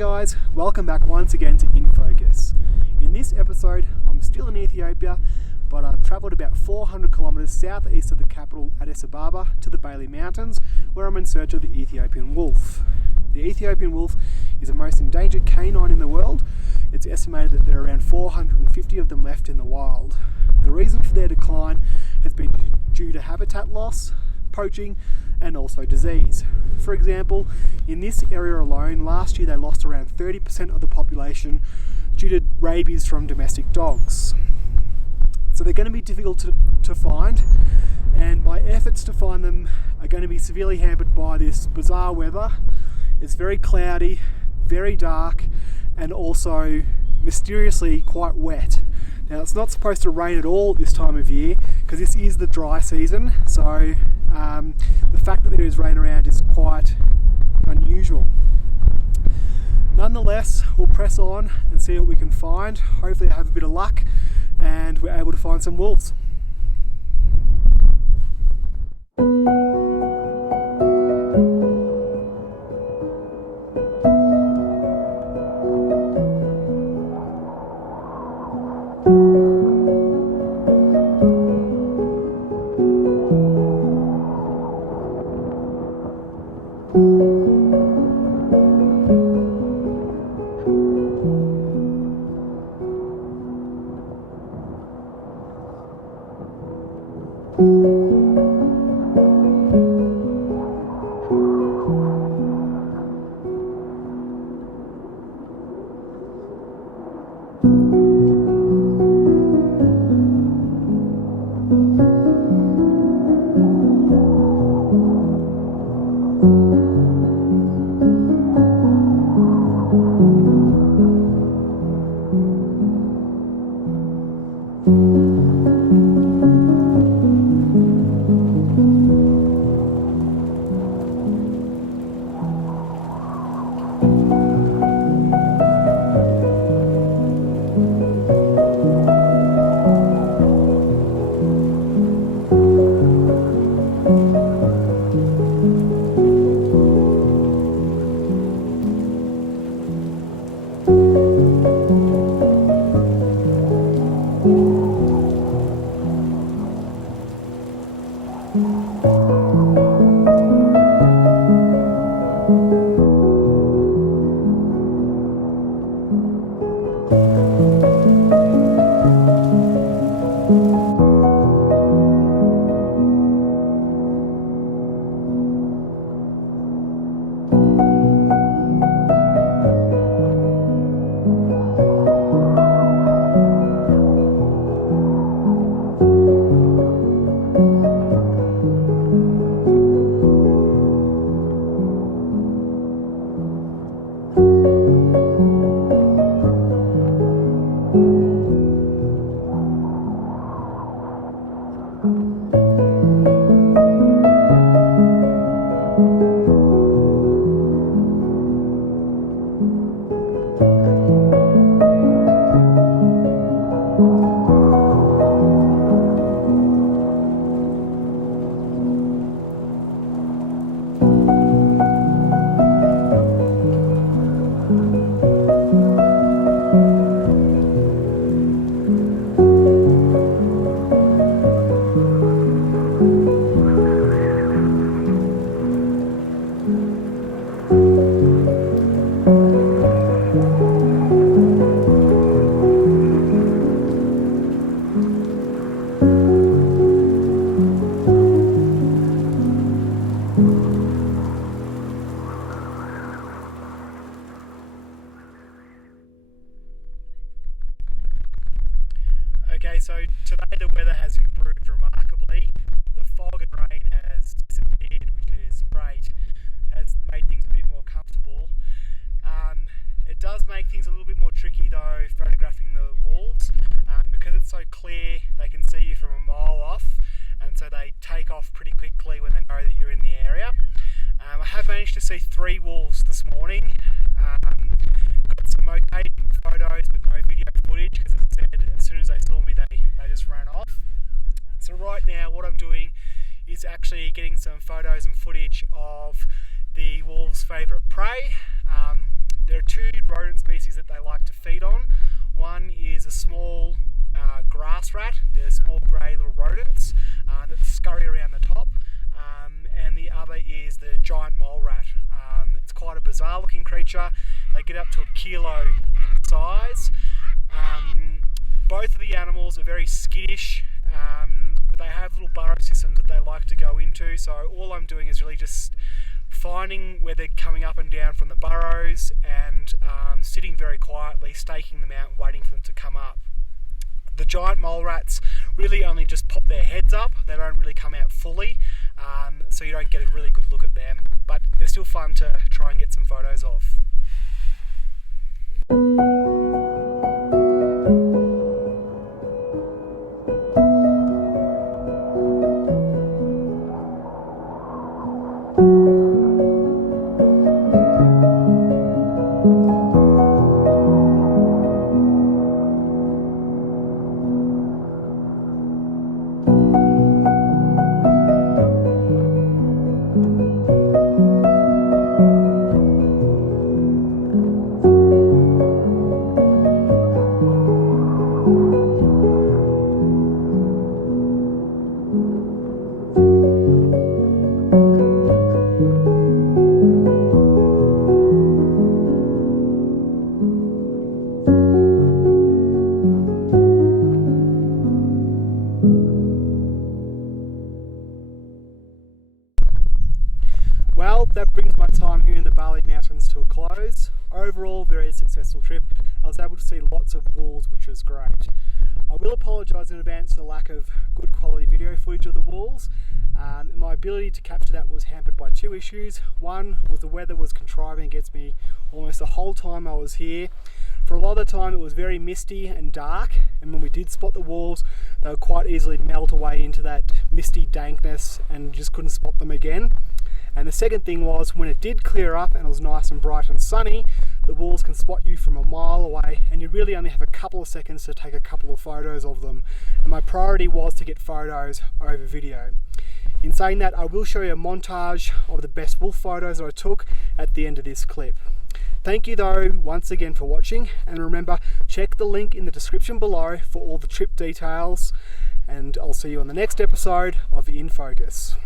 guys, welcome back once again to In Focus. In this episode, I'm still in Ethiopia, but I've travelled about 400 kilometres southeast of the capital Addis Ababa to the Bale Mountains, where I'm in search of the Ethiopian wolf. The Ethiopian wolf is the most endangered canine in the world. It's estimated that there are around 450 of them left in the wild. The reason for their decline has been due to habitat loss, poaching, and also disease. For example, in this area alone, last year they lost around 30% of the population due to rabies from domestic dogs. So they're going to be difficult to find, and my efforts to find them are going to be severely hampered by this bizarre weather. It's very cloudy, very dark, and also mysteriously quite wet. Now, it's not supposed to rain at all at this time of year because this is the dry season, so the fact that there is rain around is quite unusual. Nonetheless, we'll press on and see what we can find. Hopefully I have a bit of luck and we're able to find some wolves. Okay, so today the weather has improved remarkably. The fog and rain has disappeared, which is great. It has made things a bit more comfortable. It does make things a little bit more tricky though, photographing the wolves. Because it's so clear, they can see you from a mile off, and so they take off pretty quickly when they know that you're in the area. I have managed to see 3 wolves this morning. Got some okay photos but no video footage because, as I said, as soon as they saw me they just ran off. So right now what I'm doing is actually getting some photos and footage of the wolves' favourite prey. There are two rodent species that they like to feed on. One is a small grass rat. They're small grey little rodents that scurry around the top. And the other is the giant mole rat. It's quite a bizarre looking creature. They get up to 1 kilo in size. Both of the animals are very skittish. They have little burrow systems that they like to go into, so all I'm doing is really just finding where they're coming up and down from the burrows and sitting very quietly, staking them out and waiting for them to come up. The giant mole rats really only just pop their heads up. They don't really come out fully, so you don't get a really good look at them, but they're still fun to try and get some photos of. Well, that brings my time here in the Bale Mountains to a close. Overall, very successful trip. I was able to see lots of wolves, which was great. I will apologise in advance for the lack of good quality video footage of the wolves. My ability to capture that was hampered by two issues. One was the weather was contriving against me almost the whole time I was here. For a lot of the time it was very misty and dark, and when we did spot the wolves, they would quite easily melt away into that misty dankness and just couldn't spot them again. And the second thing was, when it did clear up and it was nice and bright and sunny, the wolves can spot you from a mile away, and you really only have a couple of seconds to take a couple of photos of them. And my priority was to get photos over video. In saying that, I will show you a montage of the best wolf photos that I took at the end of this clip. Thank you though once again for watching, and remember, check the link in the description below for all the trip details, and I'll see you on the next episode of In Focus.